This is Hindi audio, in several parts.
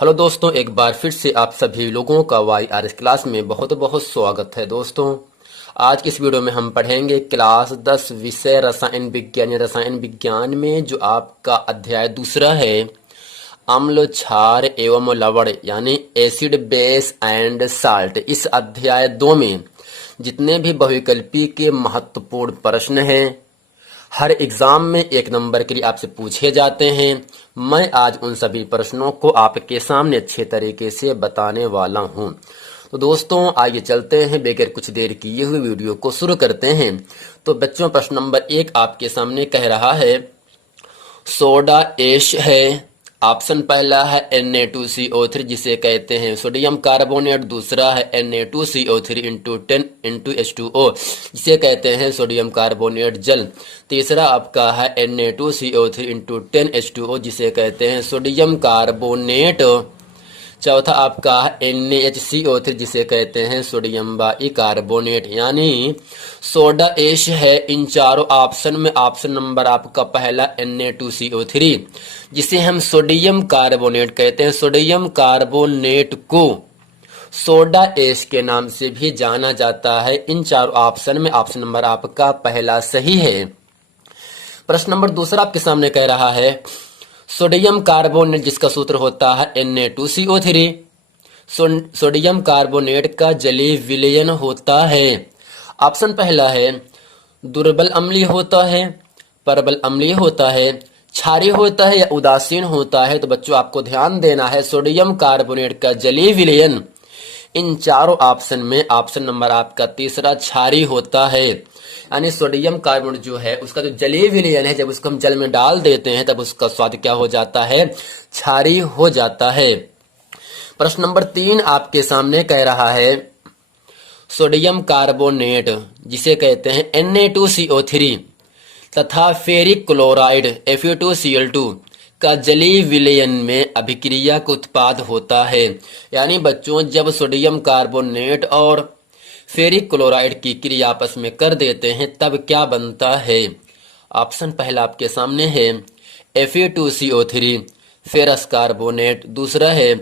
हेलो दोस्तों, एक बार फिर से आप सभी लोगों का YRS क्लास में बहुत बहुत स्वागत है। दोस्तों, आज की इस वीडियो में हम पढ़ेंगे क्लास 10 विषय रसायन विज्ञान या रसायन विज्ञान में जो आपका अध्याय दूसरा है, अम्ल क्षार एवं लवण यानी एसिड बेस एंड साल्ट। इस अध्याय 2 में जितने भी बहुविकल्पी के महत्वपूर्ण प्रश्न हैं, हर एग्जाम में 1 नंबर के लिए आपसे पूछे जाते हैं। मैं आज उन सभी प्रश्नों को आपके सामने अच्छे तरीके से बताने वाला हूं। तो दोस्तों, आइए चलते हैं, बगैर कुछ देर किए हुए वीडियो को शुरू करते हैं। तो बच्चों, प्रश्न नंबर 1 आपके सामने कह रहा है, सोडा ऐश है। ऑप्शन पहला है Na2CO3 जिसे कहते हैं सोडियम कार्बोनेट। दूसरा है Na2CO3 इंटू 10 इंटू H2O जिसे कहते हैं सोडियम कार्बोनेट जल। तीसरा आपका है Na2CO3 इंटू 10H2O जिसे कहते हैं सोडियम कार्बोनेट। चौथा आपका है NaHCO3 जिसे कहते हैं सोडियम बाइकार्बोनेट। यानी सोडा ऐश है। इन चारों ऑप्शन में ऑप्शन नंबर आपका पहला Na2CO3 जिसे हम सोडियम कार्बोनेट कहते हैं। सोडियम कार्बोनेट को सोडा ऐश के नाम से भी जाना जाता है। इन चारों ऑप्शन में ऑप्शन नंबर आपका पहला सही है। प्रश्न नंबर दूसरा आपके सामने कह रहा है, सोडियम कार्बोनेट जिसका सूत्र होता है Na2CO3, सोडियम कार्बोनेट का जलीय विलयन होता है। ऑप्शन पहला है दुर्बल अम्लीय होता है, प्रबल अम्लीय होता है, क्षारीय होता है या उदासीन होता है। तो बच्चों, आपको ध्यान देना है, सोडियम कार्बोनेट का जलीय विलयन इन चारों ऑप्शन में ऑप्शन नंबर आपका तीसरा क्षारीय होता है। यानी सोडियम कार्बोनेट जो है उसका जो जलीय विलयन है, जब उसको हम जल में डाल देते हैं तब उसका स्वाद क्या हो जाता है? क्षारीय हो जाता है। प्रश्न नंबर 3 आपके सामने कह रहा है, सोडियम कार्बोनेट जिसे कहते हैं Na2CO3 तथा फेरिक क्लोराइड Fe2Cl2 का जलीय विलयन में अभिक्रिया का उत्पाद होता है। यानी बच्चों, जब सोडियम कार्बोनेट और फेरिक क्लोराइड की क्रिया आपस में कर देते हैं तब क्या बनता है? ऑप्शन पहला आपके सामने है Fe2CO3 फेरस कार्बोनेट। दूसरा है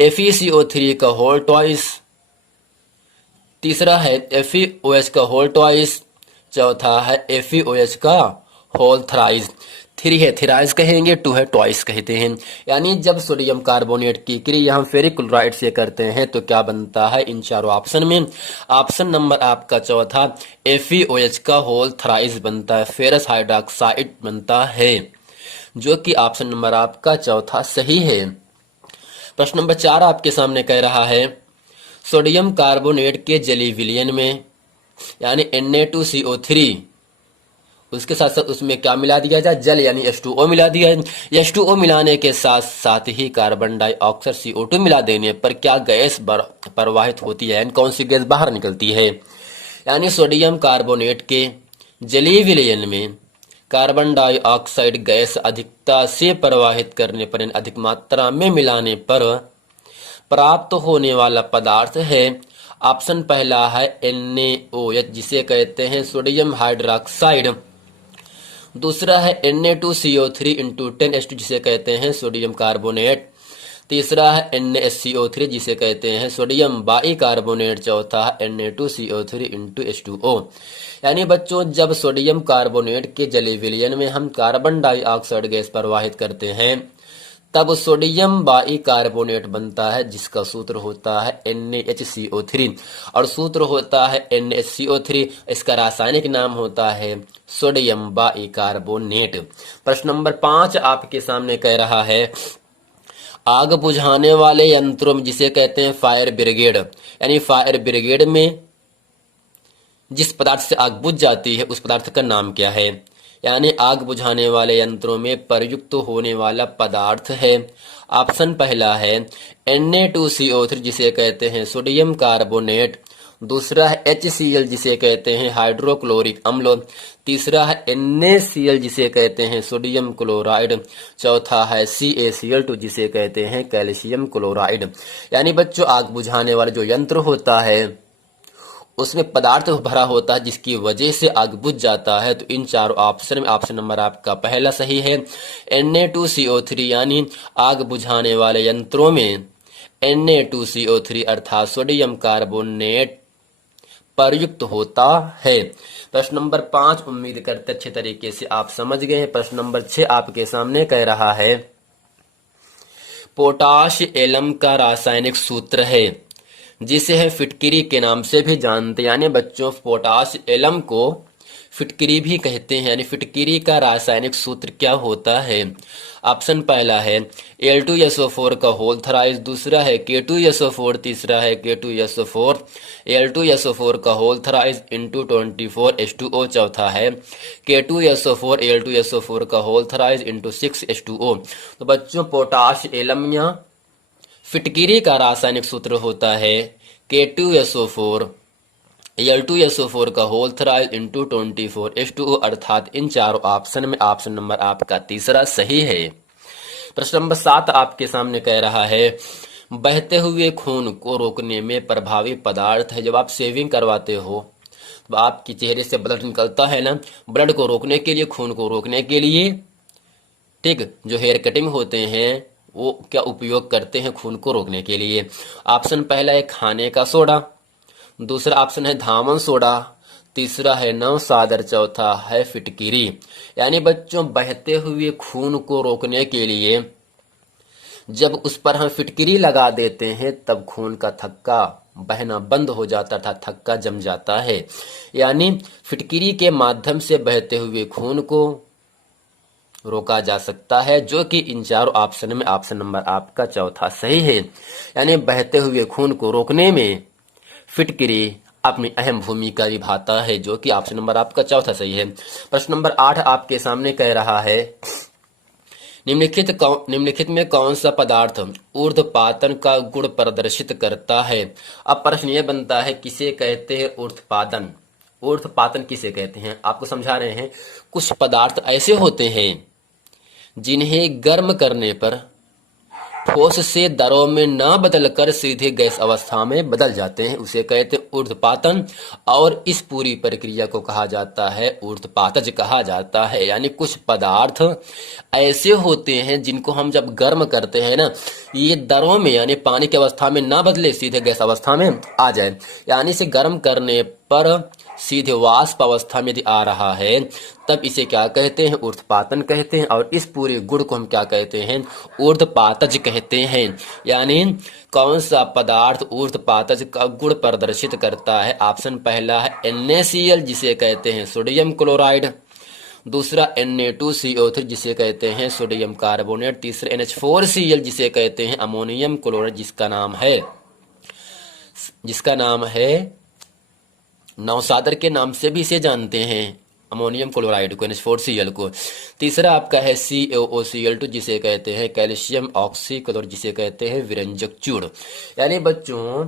FeCO3 का होल ट्वाइस। तीसरा है FeOH का होल ट्वाइस। चौथा है FeOH का होल थ्राइस। 3 है थ्राइस कहेंगे, 2 है ट्वाइस कहते हैं। यानी जब सोडियम कार्बोनेट की क्रिया हम फेरिक क्लोराइड से करते हैं तो क्या बनता है? इन चारों ऑप्शन में ऑप्शन नंबर आपका चौथा FeOH का होल थ्राइस बनता है, फेरस हाइड्रोक्साइड बनता है, जो कि ऑप्शन नंबर आपका चौथा सही है। प्रश्न नंबर 4 आपके सामने कह रहा है, सोडियम कार्बोनेट के जलीय विलयन में यानी Na2CO3 उसके साथ साथ उसमें क्या मिला दिया जाए? जल यानी H2O मिला दिया है। H2O मिलाने के साथ साथ ही कार्बन डाइऑक्साइड CO2 मिला देने पर क्या गैस प्रवाहित होती है? कौन सी गैस बाहर निकलती है? यानी सोडियम कार्बोनेट के जलीय विलयन में कार्बन डाइऑक्साइड गैस अधिकता से प्रवाहित करने पर, अधिक मात्रा में मिलाने पर प्राप्त होने वाला पदार्थ है ऑप्शन पहला है NaOH जिसे कहते हैं सोडियम हाइड्रोक्साइड। दूसरा है Na2CO3 इंटू 10H2 जिसे कहते हैं सोडियम कार्बोनेट। तीसरा है NaCO3 जिसे कहते हैं सोडियम बाइकार्बोनेट। चौथा है Na2CO3 इंटू H2O। यानी बच्चों, जब सोडियम कार्बोनेट के जलीय विलयन में हम कार्बन डाइऑक्साइड गैस प्रवाहित करते हैं तब सोडियम बाइकार्बोनेट बनता है जिसका सूत्र होता है NaHCO3 और सूत्र होता है NaHCO3। इसका रासायनिक नाम होता है सोडियम बाइकार्बोनेट। प्रश्न नंबर 5 आपके सामने कह रहा है, आग बुझाने वाले यंत्रों में जिसे कहते हैं फायर ब्रिगेड, यानी फायर ब्रिगेड में जिस पदार्थ से आग बुझ जाती है उस पदार्थ का नाम क्या है? यानी आग बुझाने वाले यंत्रों में प्रयुक्त होने वाला पदार्थ है। ऑप्शन पहला है Na2CO3 जिसे कहते हैं सोडियम कार्बोनेट। दूसरा है HCl जिसे कहते हैं हाइड्रोक्लोरिक अम्ल। तीसरा है NaCl जिसे कहते हैं सोडियम क्लोराइड। चौथा है CaCl2 जिसे कहते हैं कैल्शियम क्लोराइड। यानी बच्चों, आग बुझाने वाला जो यंत्र होता है उसमें पदार्थ भरा होता है जिसकी वजह से आग बुझ जाता है। तो इन चारों ऑप्शन में ऑप्शन नंबर आपका पहला सही है। Na2CO3 यानी आग बुझाने वाले यंत्रों में Na2CO3 अर्थात सोडियम कार्बोनेट प्रयुक्त होता है। प्रश्न नंबर 5 उम्मीद करते अच्छे तरीके से आप समझ गए हैं। प्रश्न नंबर 6 आपके सामने कह रहा है पोटाश एलम का रासायनिक सूत्र है जिसे है फिटकिरी के नाम से भी जानते हैं। यानी बच्चों पोटाश एलम को फिटकिरी भी कहते हैं। यानी फिटकिरी का रासायनिक सूत्र क्या होता है? ऑप्शन पहला है Al2SO4 का होल थराइज, दूसरा है K2SO4, तीसरा है K2SO4 Al2SO4 का होल थराइज इंटू 24H2O, चौथा है K2SO4 Al2SO4 का होल थराइज इंटू 6H2O। तो बच्चों पोटाश एलम या फिटकिरी का रासायनिक सूत्र होता है K2SO4 Al2SO4 का होल थराइज इंटू 24H2O, अर्थात इन चारों ऑप्शन में ऑप्शन नंबर आपका तीसरा सही है। प्रश्न नंबर 7 आपके सामने कह रहा है बहते हुए खून को रोकने में प्रभावी पदार्थ है। जब आप शेविंग करवाते हो तो आपके चेहरे से ब्लड निकलता है ना, ब्लड को रोकने के लिए, खून को रोकने के लिए, ठीक, जो हेयर कटिंग होते हैं वो क्या उपयोग करते हैं खून को रोकने के लिए? ऑप्शन पहला है खाने का सोडा, दूसरा ऑप्शन है धामन सोडा, तीसरा है नवसादर, चौथा है फिटकिरी। यानी बच्चों बहते हुए खून को रोकने के लिए जब उस पर हम फिटकिरी लगा देते हैं तब खून का थक्का बहना बंद हो जाता था, थक्का जम जाता है। यानी फिटकिरी के माध्यम से बहते हुए खून को रोका जा सकता है, जो कि इन चारों ऑप्शन में ऑप्शन नंबर आपका चौथा सही है। यानी बहते हुए खून को रोकने में फिटकिरी अपनी अहम भूमिका निभाता है, जो कि ऑप्शन नंबर आपका चौथा सही है। प्रश्न नंबर 8 आपके सामने कह रहा है निम्नलिखित में कौन सा पदार्थ ऊर्ध्वपातन का गुण प्रदर्शित करता है? अब प्रश्न यह बनता है किसे कहते हैं ऊर्ध्वपातन? ऊर्ध्वपातन किसे कहते हैं आपको समझा रहे हैं। कुछ पदार्थ ऐसे होते हैं जिन्हें गर्म करने पर ठोस से द्रव में न बदलकर सीधे गैस अवस्था में बदल जाते हैं, उसे कहते हैं ऊर्ध्वपातन। और इस पूरी प्रक्रिया को कहा जाता है ऊर्ध्वपातज कहा जाता है। यानी कुछ पदार्थ ऐसे होते हैं जिनको हम जब गर्म करते हैं ना, ये द्रव में यानी पानी की अवस्था में ना बदले, सीधे गैस अवस्था में आ जाए। यानी इसे गर्म करने पर सीधे वाष्प अवस्था में यदि आ रहा है तब इसे क्या कहते हैं? ऊर्ध्वपातन कहते हैं। और इस पूरे गुण को हम क्या कहते हैं? ऊर्ध्वपातज कहते हैं। यानी कौन सा पदार्थ ऊर्ध्वपातज का गुण प्रदर्शित करता है? ऑप्शन पहला है NaCl जिसे कहते हैं सोडियम क्लोराइड, दूसरा Na2CO3 जिसे कहते हैं सोडियम कार्बोनेट, तीसरा NH4Cl जिसे कहते हैं अमोनियम क्लोराइड, जिसका नाम है नवसादर के नाम से भी इसे जानते हैं, अमोनियम क्लोराइड को, NH4Cl को। तीसरा आपका है CaOCl2 जिसे कहते हैं कैल्शियम ऑक्सीक्लोराइड, जिसे कहते हैं विरंजक चूर्ण। यानी बच्चों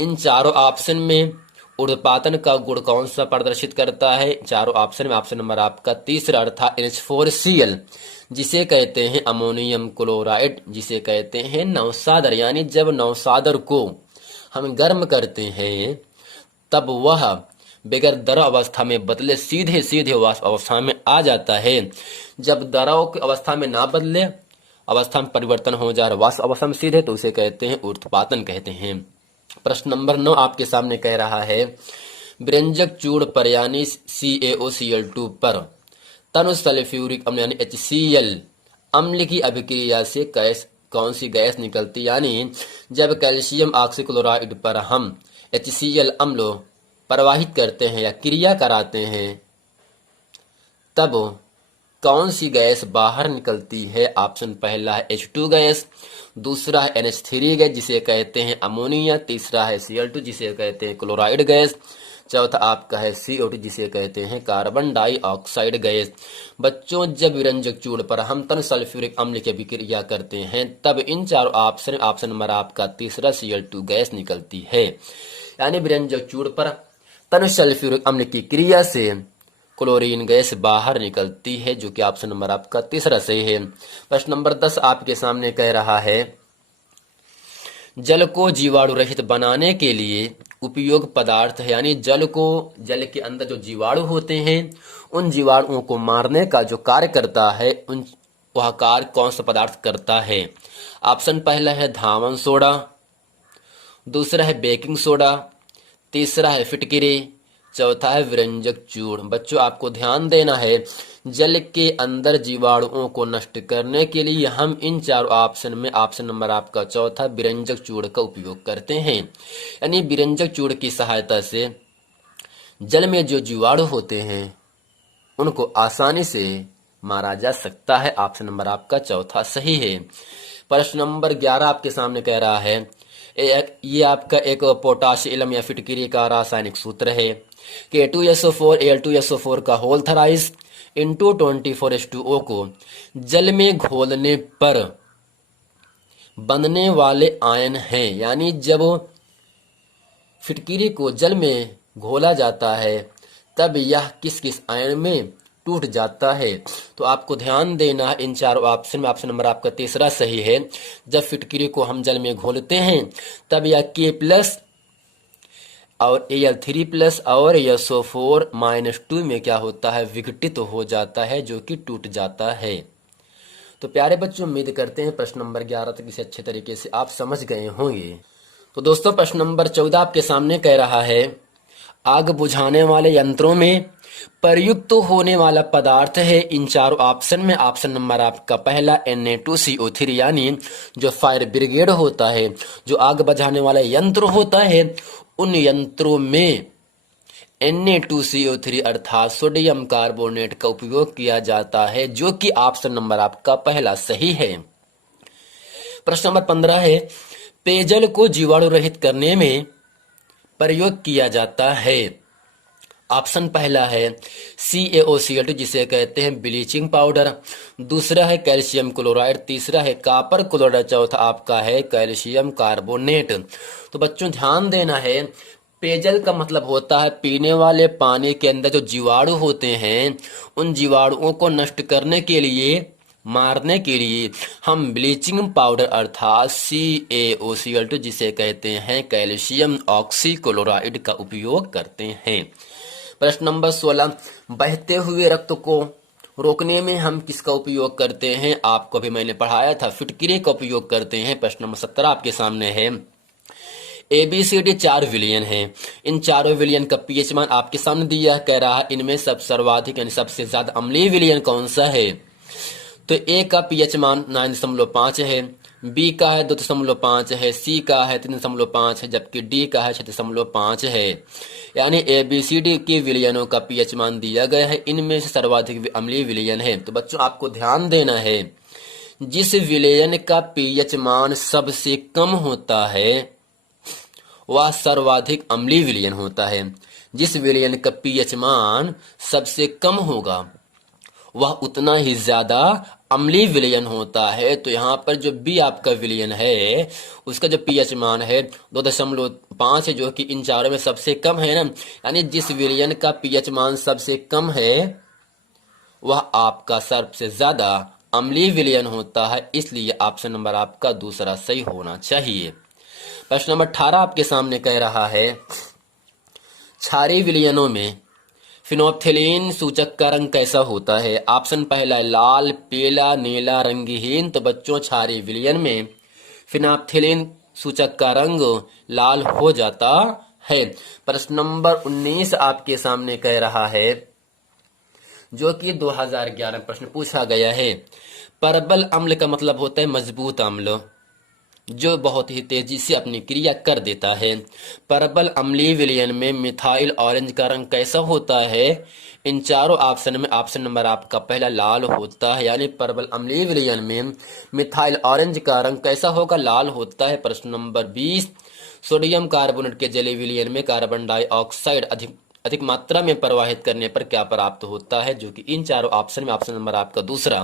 इन चारों ऑप्शन में ऊर्ध्वपातन का गुण कौन सा प्रदर्शित करता है? चारों ऑप्शन में ऑप्शन नंबर आपका तीसरा अर्थात NH4Cl जिसे कहते हैं अमोनियम क्लोराइड, जिसे कहते हैं नवसादर। यानी जब नवसादर को हम गर्म करते हैं तब वह बगैर द्रव अवस्था में बदले सीधे वाष्प अवस्था में आ जाता है। जब द्रव की अवस्था में ना बदले, अवस्था में परिवर्तन हो जाए वाष्प अवस्था में सीधे, तो उसे कहते हैं ऊर्ध्वपातन कहते हैं। प्रश्न नंबर 9 आपके सामने कह रहा है विरंजक चूर्ण पर यानी CaOCl2 पर तनु सल्फ्यूरिक अम्ल यानी HCl अम्ल की अभिक्रिया से कौन सी गैस निकलती? यानी जब कैल्शियम ऑक्सीक्लोराइड पर हम HCl अम्ल प्रवाहित करते हैं या क्रिया कराते हैं तब कौन सी गैस बाहर निकलती है? ऑप्शन पहला है H2 गैस, दूसरा है NH3 गैस जिसे कहते हैं अमोनिया, तीसरा है Cl2 जिसे कहते हैं क्लोराइड गैस, चौथा आपका है CO2 जिसे कहते हैं कार्बन डाइऑक्साइड गैस। बच्चों जब विरंजक चूर्ण पर हम तन सल्फ्यूरिक अम्ल की अभिक्रिया करते हैं तब इन चारों ऑप्शन नंबर आपका तीसरा Cl2 गैस निकलती है। यानी विरंजक चूर्ण पर तन सल्फ्यूरिक अम्ल की क्रिया से क्लोरीन गैस बाहर निकलती है, जो कि ऑप्शन नंबर आपका तीसरा सही है। प्रश्न नंबर 10 आपके सामने कह रहा है जल को जीवाणु रहित बनाने के लिए उपयोग पदार्थ है, यानी जल के अंदर जो जीवाणु होते हैं उन जीवाणुओं को मारने का जो कार्य करता है वह कार्य कौन सा पदार्थ करता है। ऑप्शन पहला है धावन सोडा, दूसरा है बेकिंग सोडा, तीसरा है फिटकिरी, चौथा है विरंजक चूर्ण। बच्चों आपको ध्यान देना है, जल के अंदर जीवाणुओं को नष्ट करने के लिए हम इन चारों ऑप्शन में ऑप्शन नंबर आपका चौथा विरंजक चूर्ण का उपयोग करते हैं। यानी विरंजक चूर्ण की सहायता से जल में जो जीवाणु होते हैं उनको आसानी से मारा जा सकता है। ऑप्शन नंबर आपका चौथा सही है। प्रश्न नंबर 11 आपके सामने कह रहा है, ये आपका एक पोटाशियम या फिटकिरी का रासायनिक सूत्र है कि K2SO4 Al2SO4 का होल थराइस इंटू 24H2O को जल में घोलने पर बनने वाले आयन हैं। यानी जब फिटकिरी को जल में घोला जाता है तब यह किस किस आयन में टूट जाता है। तो आपको ध्यान देना है इन चारों ऑप्शन में ऑप्शन नंबर आपका तीसरा सही है। जब फिटकिरी को हम जल में घोलते हैं तब यह K+ और Al3+ और SO4- में क्या होता है, विघटित हो जाता है, जो कि टूट जाता है। तो प्यारे बच्चों, उम्मीद करते हैं प्रश्न नंबर 11 तक इसे अच्छे तरीके से आप समझ गए होंगे। तो दोस्तों प्रश्न नंबर 14 आपके सामने कह रहा है, आग बुझाने वाले यंत्रों में प्रयुक्त होने वाला पदार्थ है इन चारों ऑप्शन में ऑप्शन नंबर आपका पहला Na2CO3, यानी जो फायर ब्रिगेड होता है, जो आग बुझाने वाला यंत्र होता है, उन यंत्रों में Na2CO3 अर्थात सोडियम कार्बोनेट का उपयोग किया जाता है, जो कि ऑप्शन नंबर आपका पहला सही है। प्रश्न नंबर 15 है, पेयजल को जीवाणु रहित करने में प्रयोग किया जाता है। ऑप्शन पहला है CaOCl2 जिसे कहते हैं ब्लीचिंग पाउडर, दूसरा है कैल्शियम क्लोराइड, तीसरा है कॉपर क्लोराइड, चौथा आपका है कैल्शियम कार्बोनेट। तो बच्चों ध्यान देना है, पेयजल का मतलब होता है पीने वाले पानी के अंदर जो जीवाणु होते हैं उन जीवाणुओं को नष्ट करने के लिए, मारने के लिए हम ब्लीचिंग पाउडर अर्थात CaOCl2 जिसे कहते हैं कैल्शियम ऑक्सीक्लोराइड का उपयोग करते हैं। प्रश्न नंबर 16, बहते हुए रक्त को रोकने में हम किसका उपयोग करते हैं। आपको भी मैंने पढ़ाया था, फिटकिरी का उपयोग करते हैं। प्रश्न नंबर 17 आपके सामने है, ABCD 4 विलयन है, इन चारों विलयन का पीएच मान आपके सामने दिया, कह रहा है इनमें सर्वाधिक यानी सबसे ज्यादा अम्लीय विलयन कौन सा है। तो ए का पीएच मान 9.5 है, बी का है 2.5 है, सी का है 3.5 है, जबकि डी का है 6.5 है। यानी ABCD के विलयनों का पीएच मान दिया गया है, इनमें से सर्वाधिक अम्लीय विलयन है। तो बच्चों आपको ध्यान देना है, जिस विलयन का पीएच मान सबसे कम होता है वह सर्वाधिक अम्लीय विलयन होता है। जिस विलयन का पीएच मान सबसे कम होगा वह उतना ही ज्यादा अम्लीय विलयन होता है। तो यहाँ पर जो बी आपका विलयन है उसका जो पीएच मान है 2.5 है, जो कि इन चारों में सबसे कम है ना। यानी जिस विलयन का पीएच मान सबसे कम है वह आपका सबसे ज्यादा अम्लीय विलयन होता है, इसलिए ऑप्शन नंबर आपका दूसरा सही होना चाहिए। प्रश्न नंबर 18 आपके सामने कह रहा है, क्षारीय विलयनों में फिनोल्फथालीन सूचक का रंग कैसा होता है। ऑप्शन पहला लाल, पीला, नीला, रंगहीन। तो बच्चों क्षारीय विलयन में फिनोल्फथालीन सूचक का रंग लाल हो जाता है। प्रश्न नंबर 19 आपके सामने कह रहा है, जो कि 2011 प्रश्न पूछा गया है, परबल अम्ल का मतलब होता है मजबूत अम्ल, जो बहुत ही तेजी से अपनी क्रिया कर देता है। परबल अम्लीय विलयन में मिथाइल ऑरेंज का रंग कैसा होता है। इन चारों ऑप्शन में ऑप्शन नंबर आपका पहला लाल होता है, यानी परबल अम्लीय विलयन में मिथाइल ऑरेंज का रंग कैसा होगा, लाल होता है। प्रश्न नंबर 20, सोडियम कार्बोनेट के जलीय विलयन में कार्बन डाइऑक्साइड अधिक मात्रा में प्रवाहित करने पर क्या प्राप्त होता है, जो कि इन चारों ऑप्शन में ऑप्शन नंबर आपका दूसरा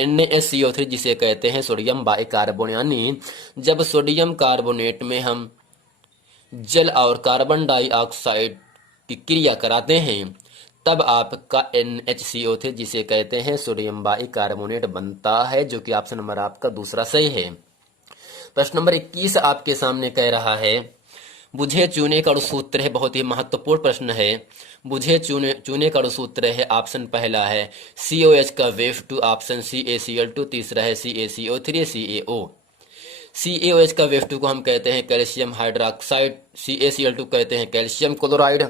NaCO3 जिसे कहते हैं सोडियम बाइकार्बोनेट। यानी जब सोडियम कार्बोनेट में हम जल और कार्बन डाइऑक्साइड की क्रिया कराते हैं तब आपका NaCO3 जिसे कहते हैं सोडियम बाइकार्बोनेट बनता है, जो कि ऑप्शन नंबर आपका दूसरा सही है। प्रश्न नंबर 21 आपके सामने कह रहा है, बुझे चुने का सूत्र है, बहुत ही महत्वपूर्ण प्रश्न है। बुझे चुने चुने का सूत्र है, ऑप्शन पहला है COH का वेव 2, ऑप्शन CaCl2, तीसरा है CaCO3, CaO। CaOH का वेव 2 को हम कहते हैं कैल्शियम हाइड्रोक्साइड, CaCl2 कहते हैं कैल्शियम क्लोराइड,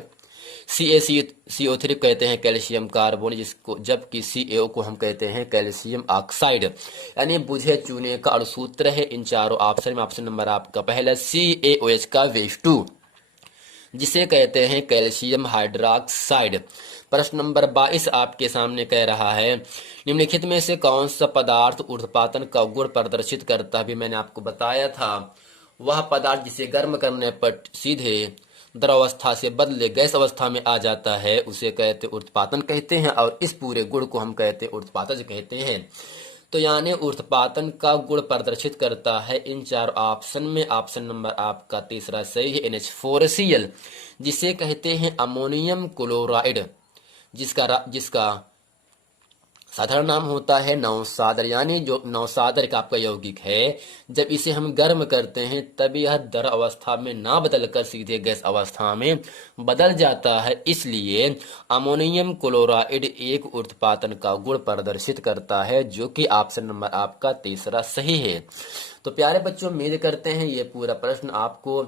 CaCO3 कहते हैं कैल्शियम कार्बोन, जिसको जबकि CaO को हम कहते हैं कैल्शियम ऑक्साइड। यानी बुझे चुने का सूत्र है इन चारों ऑप्शन में। ऑप्शन नंबर आपका पहला CaOH का वेव 2, जिसे कहते हैं कैल्शियम हाइड्रोक्साइड। प्रश्न नंबर 22 आपके सामने कह रहा है, निम्नलिखित में से कौन सा पदार्थ ऊर्ध्वपातन का गुण प्रदर्शित करता है। भी मैंने आपको बताया था, वह पदार्थ जिसे गर्म करने पर सीधे द्रवावस्था से बदले गैस अवस्था में आ जाता है, उसे कहते ऊर्ध्वपातन कहते हैं, और इस पूरे गुण को हम कहते ऊर्ध्वपातज कहते हैं। तो यानी ऊर्ध्वपातन का गुण प्रदर्शित करता है इन चार ऑप्शन में। ऑप्शन नंबर आपका तीसरा सही है, NH4Cl, जिसे कहते हैं अमोनियम क्लोराइड, जिसका साधारण नाम होता है नौसादर। यानी जो नौसादर का आपका यौगिक है, जब इसे हम गर्म करते हैं तब यह द्रव अवस्था में ना बदलकर सीधे गैस अवस्था में बदल जाता है, इसलिए अमोनियम क्लोराइड एक ऊर्ध्वपातन का गुण प्रदर्शित करता है, जो कि ऑप्शन नंबर आपका तीसरा सही है। तो प्यारे बच्चों, उम्मीद करते हैं ये पूरा प्रश्न आपको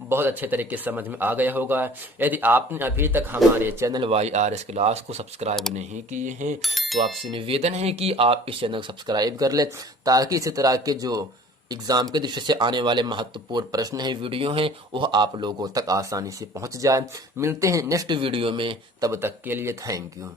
बहुत अच्छे तरीके से समझ में आ गया होगा। यदि आपने अभी तक हमारे चैनल YRS क्लास को सब्सक्राइब नहीं किए हैं तो आपसे निवेदन है कि आप इस चैनल को सब्सक्राइब कर लें, ताकि इसी तरह के जो एग्जाम के दृष्टि से आने वाले महत्वपूर्ण प्रश्न है, वीडियो हैं, वह आप लोगों तक आसानी से पहुंच जाए। मिलते हैं नेक्स्ट वीडियो में, तब तक के लिए थैंक यू।